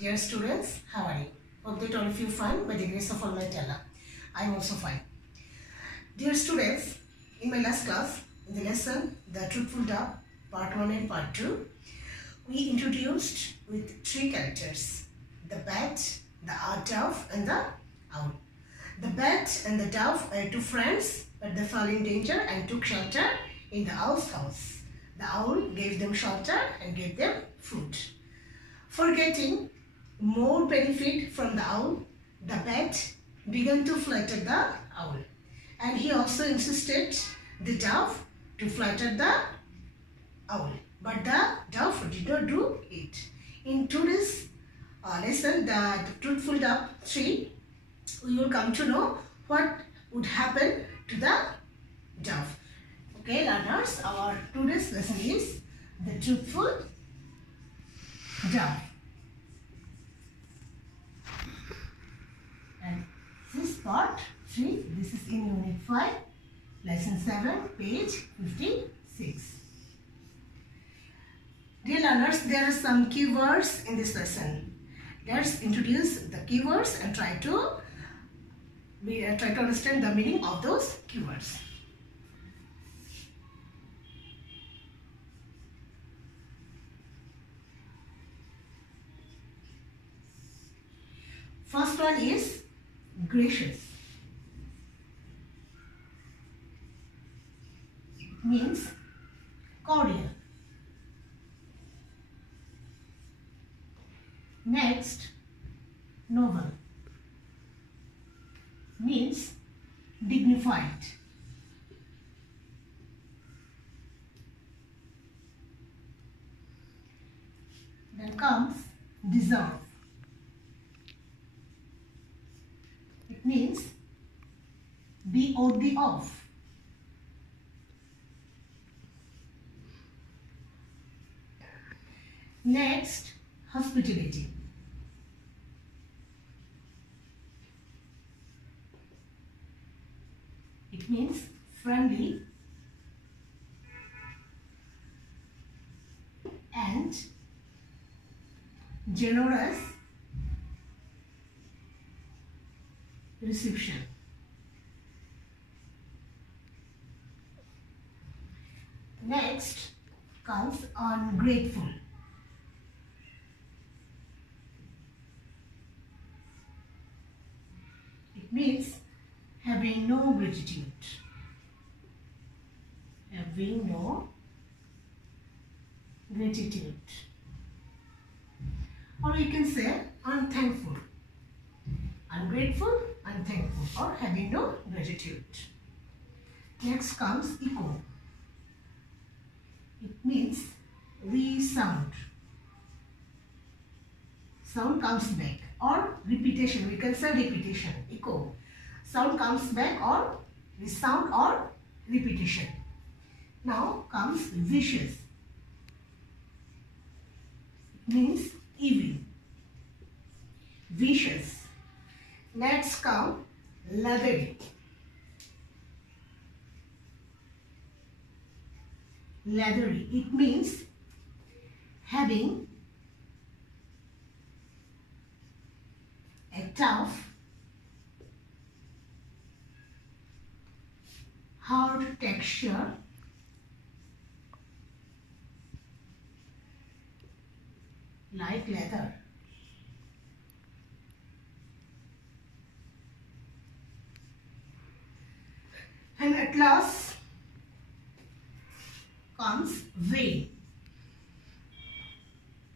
Dear students, how are you? Hope that all of you fine by the grace of Almighty Allah. I am also fine. Dear students, in my last class, in the lesson, The Truthful Dove, Part 1 and Part 2, we introduced with three characters, the bat, the dove and the owl. The bat and the dove are two friends, but they fell in danger and took shelter in the owl's house. The owl gave them shelter and gave them food. For getting more benefit from the owl, the bat began to flatter the owl. And he also insisted the dove to flatter the owl. But the dove did not do it. In today's lesson, the Truthful Dove 3, we will come to know what would happen to the dove. Okay, learners, our today's lesson is the Truthful Dove. And this part 3, this is in Unit 5, Lesson 7, page 56. Dear learners, there are some keywords in this lesson. Let's introduce the keywords and try to understand the meaning of those keywords. First one is gracious. It means cordial. Next, noble. Means dignified. Then comes deserve. It means be worthy of. Next, hospitality. It means friendly and generous reception. Next comes ungrateful. It means having no gratitude. Having no gratitude. Or you can say unthankful. Ungrateful, unthankful, or having no gratitude. Next comes echo. It means resound. Sound comes back, or repetition. We can say repetition, echo. Sound comes back, or resound, or repetition. Now comes vicious. It means evil. Vicious. Next come leathery. Leathery. It means having a tough, hard texture like leather. And at last comes vain.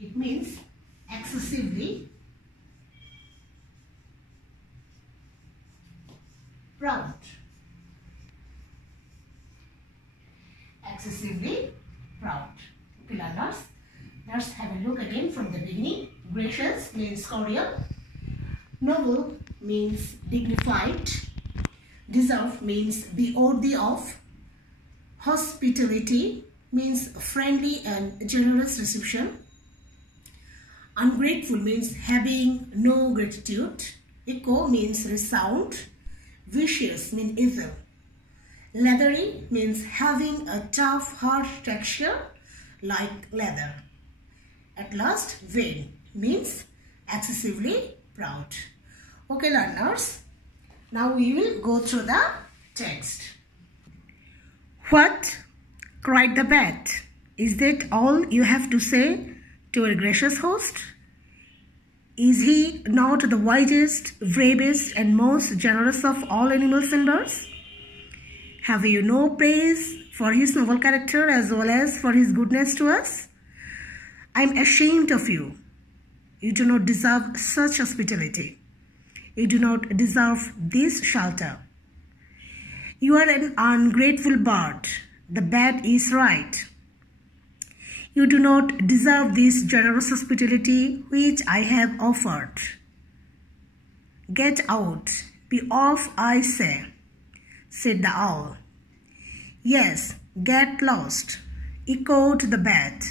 It means excessively proud. Excessively proud. Okay, learners, let's have a look again from the beginning. Gracious means cordial. Noble means dignified. Deserve means be worthy of. Hospitality means friendly and generous reception. Ungrateful means having no gratitude. Echo means resound. Vicious means evil. Leathery means having a tough, hard texture like leather. At last, vain means excessively proud. Okay, learners. Now we will go through the text. "What?" cried the bat. "Is that all you have to say to our gracious host? Is he not the wisest, bravest, and most generous of all animals and birds? Have you no praise for his noble character as well as for his goodness to us? I am ashamed of you. You do not deserve such hospitality. You do not deserve this shelter. You are an ungrateful bird. The bat is right. You do not deserve this generous hospitality which I have offered. Get out, be off, I say," said the owl. "Yes, get lost," echoed the bat,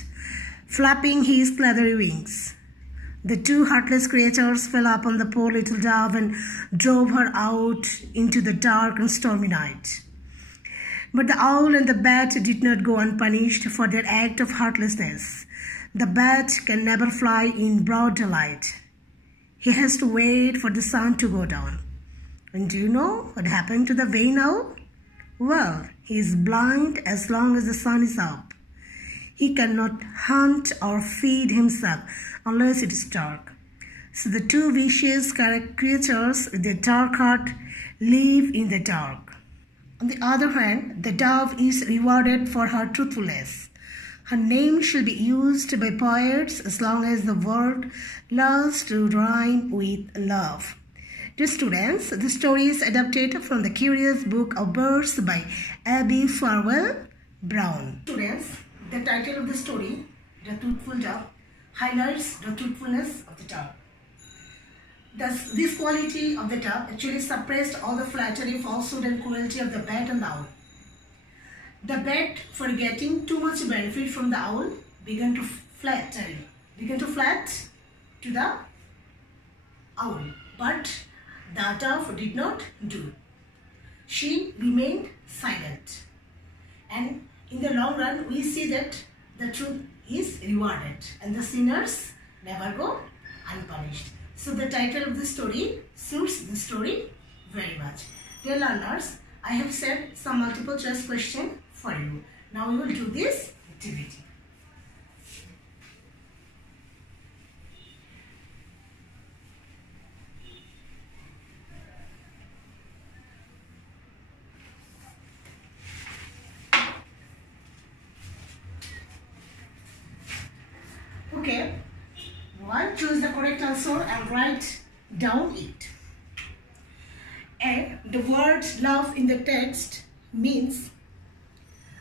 flapping his leathery wings. The two heartless creatures fell upon the poor little dove and drove her out into the dark and stormy night. But the owl and the bat did not go unpunished for their act of heartlessness. The bat can never fly in broad daylight. He has to wait for the sun to go down. And do you know what happened to the vain owl? Well, he is blind as long as the sun is up. He cannot hunt or feed himself unless it is dark. So the two vicious creatures with their dark heart live in the dark. On the other hand, the dove is rewarded for her truthfulness. Her name shall be used by poets as long as the word loves to rhyme with love. Dear students, the story is adapted from the Curious Book of Birds by Abby Farwell Brown. Students, the title of the story, The Truthful Dove, highlights the truthfulness of the dove. Thus, this quality of the dove actually suppressed all the flattery, falsehood and cruelty of the bat and the owl. The bat, for getting too much benefit from the owl, began to flat to the owl. But the dove did not do. She remained silent. And in the long run, we see that the truth is rewarded and the sinners never go unpunished. So the title of the story suits the story very much. Dear learners, I have set some multiple choice question for you. Now we will do this activity. Okay. One, choose the correct answer and write down it. And the word love in the text means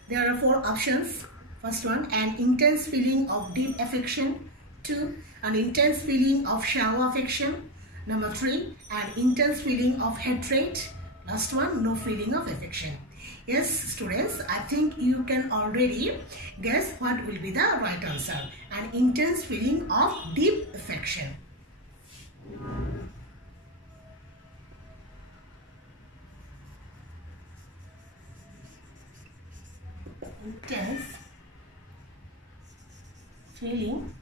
there are 4 options. First one, an intense feeling of deep affection. 2, an intense feeling of shallow affection. Number 3, an intense feeling of hatred. Last one, no feeling of affection. Yes, students, I think you can already guess what will be the right answer. An intense feeling of deep affection. Intense feeling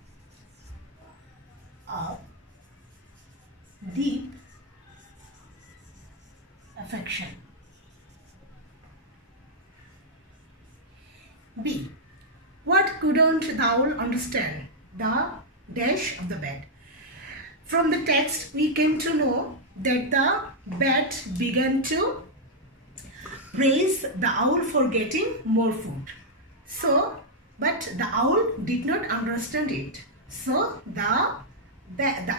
of deep affection. B. What couldn't the owl understand? The dash of the bat. From the text, we came to know that the bat began to praise the owl for getting more food. So, but the owl did not understand it. So, the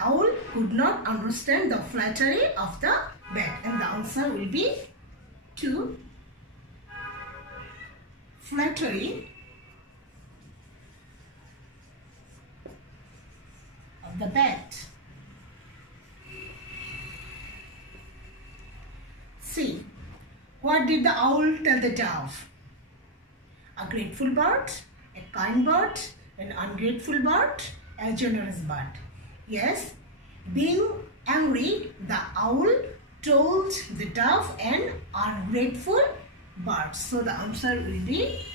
owl could not understand the flattery of the bat. And the answer will be 2. Flattery of the bat. C. What did the owl tell the dove? A grateful bird, a kind bird, an ungrateful bird, a generous bird. Yes, being angry, the owl told the dove an ungrateful bird. So the answer will be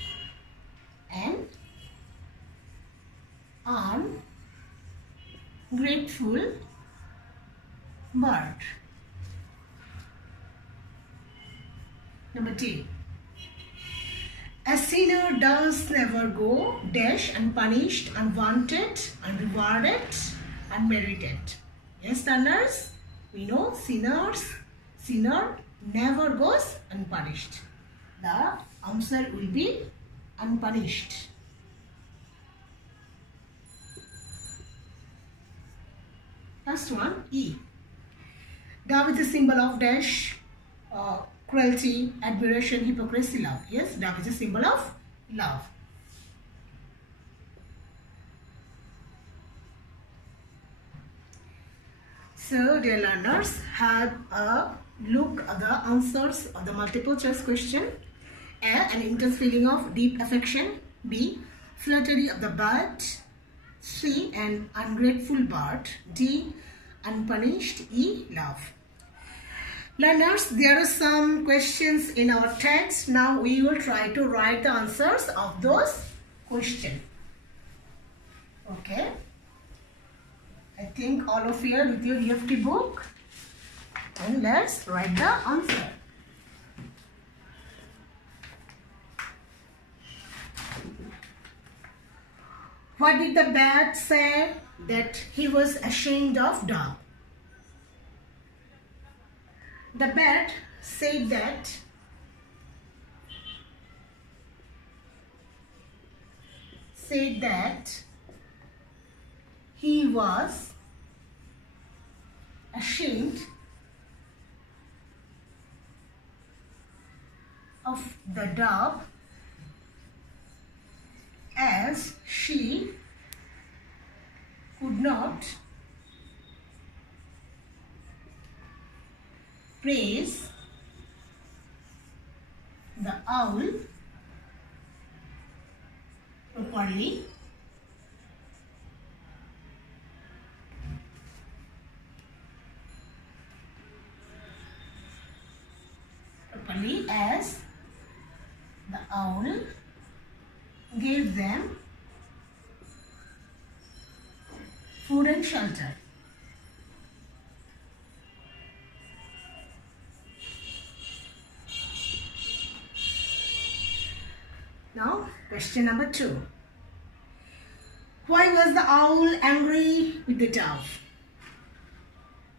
an ungrateful bird. Number 2. A sinner does never go dash unpunished, unwanted, unrewarded, unmerited. Yes, learners, we know sinner never goes unpunished. The answer will be unpunished. Last one, E. Dove is a symbol of dash, cruelty, admiration, hypocrisy, love. Yes, dove is a symbol of love. So, dear learners, have a look at the answers of the multiple choice question. A. An intense feeling of deep affection. B. Flattery of the bird. C. An ungrateful bird. D. Unpunished. E. Love. Learners, there are some questions in our text. Now we will try to write the answers of those questions. Okay. I think all of you are with your EFT book. And let's write the answer. What did the bat say? That he was ashamed of dove. The bat said that he was ashamed of the dove as she could not praise the owl properly as the owl gave them food and shelter. Now, question number 2. Why was the owl angry with the dove?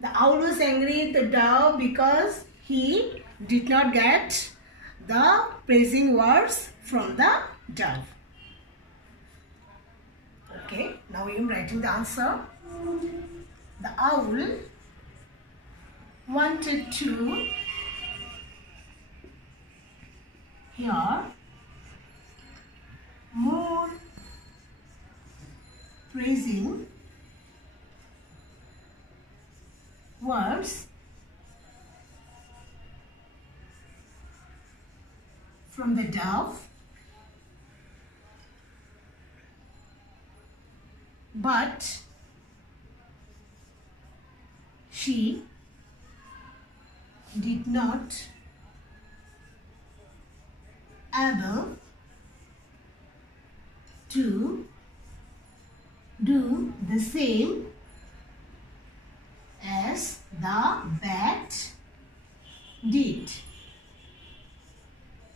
The owl was angry with the dove because he did not get the praising words from the dove. Okay, now I am writing the answer. The owl wanted to hear more praising words from the dove, but she did not able to do the same as the bat did.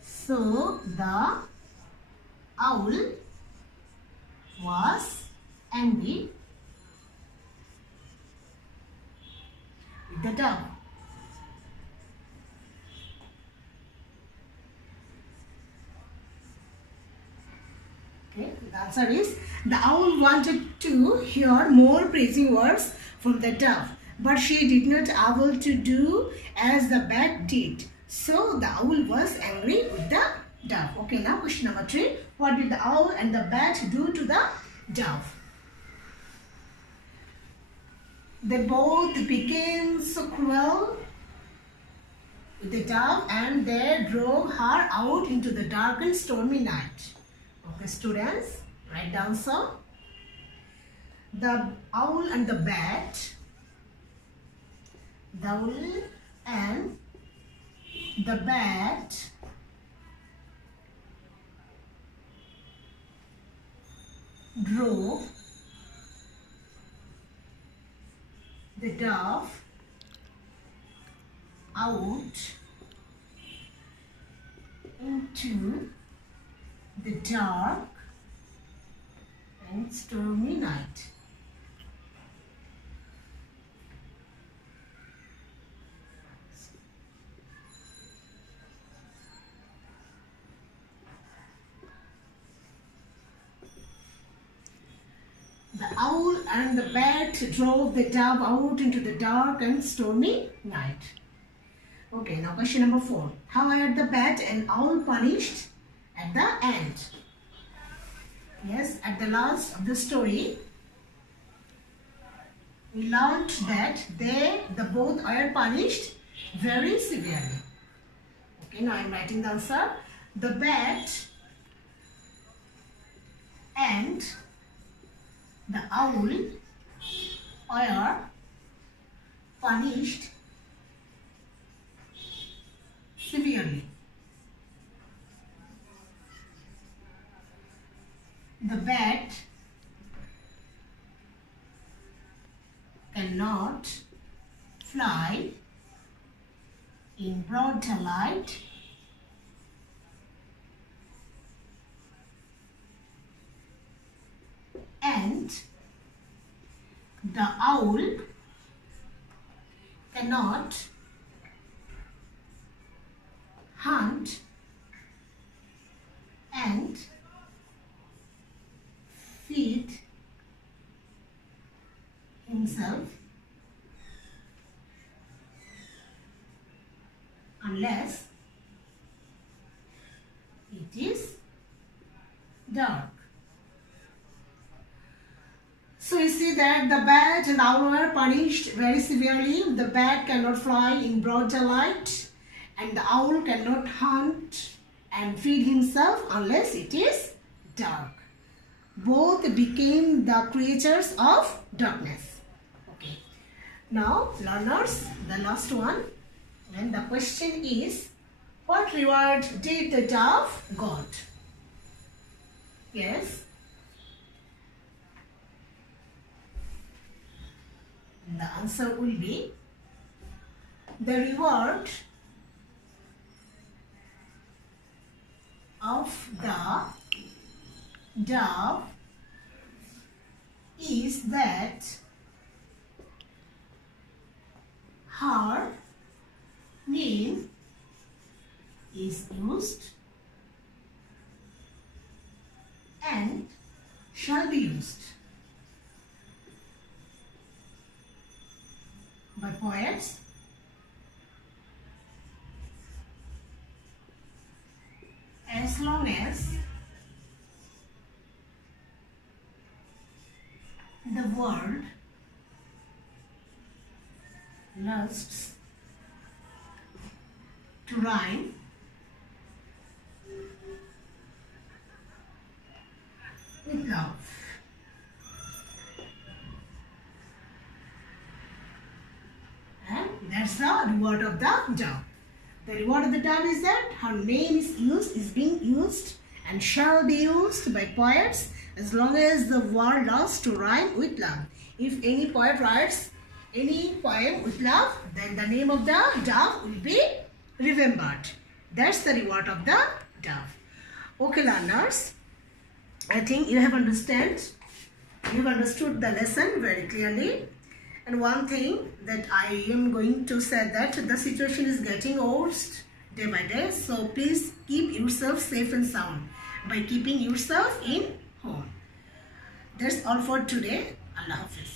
So the owl was angry with the dove. Okay, the answer is the owl wanted to hear more praising words from the dove, but she did not able to do as the bat did. So the owl was angry with the dove. Okay, now question number 3. What did the owl and the bat do to the dove? They both became so cruel with the dove and they drove her out into the dark and stormy night. Okay, students, write down so. The owl and the bat. The owl and the bat drove the dove out into the dark and stormy night. The owl and the bat drove the dove out into the dark and stormy night. Okay, now question number 4. How are the bat and owl punished at the end? Yes, at the last of the story, we learned that the both are punished very severely. Okay, now I am writing the answer. The bat and the owl are punished severely. The bat cannot fly in broad daylight and the owl cannot hunt and feed himself unless it is dark. So you see that the bat and the owl are punished very severely. The bat cannot fly in broad daylight and the owl cannot hunt and feed himself unless it is dark. Both became the creatures of darkness. Okay. Now learners, the last one, and the question is, what reward did the dove got? Yes. The answer will be the reward of the dove is that her name is used and shall be used by poets as long as the world lusts to rhyme with love. And that's the reward of the dove. The reward of the dove is that her name is being used and shall be used by poets as long as the world loves to rhyme with love. If any poet writes any poem with love, then the name of the dove will be remembered. That's the reward of the dove. Okay, learners, I think you have understood the lesson very clearly. And one thing that I am going to say that the situation is getting worse day by day. So please keep yourself safe and sound by keeping yourself in home. That's all for today. Allah Hafiz.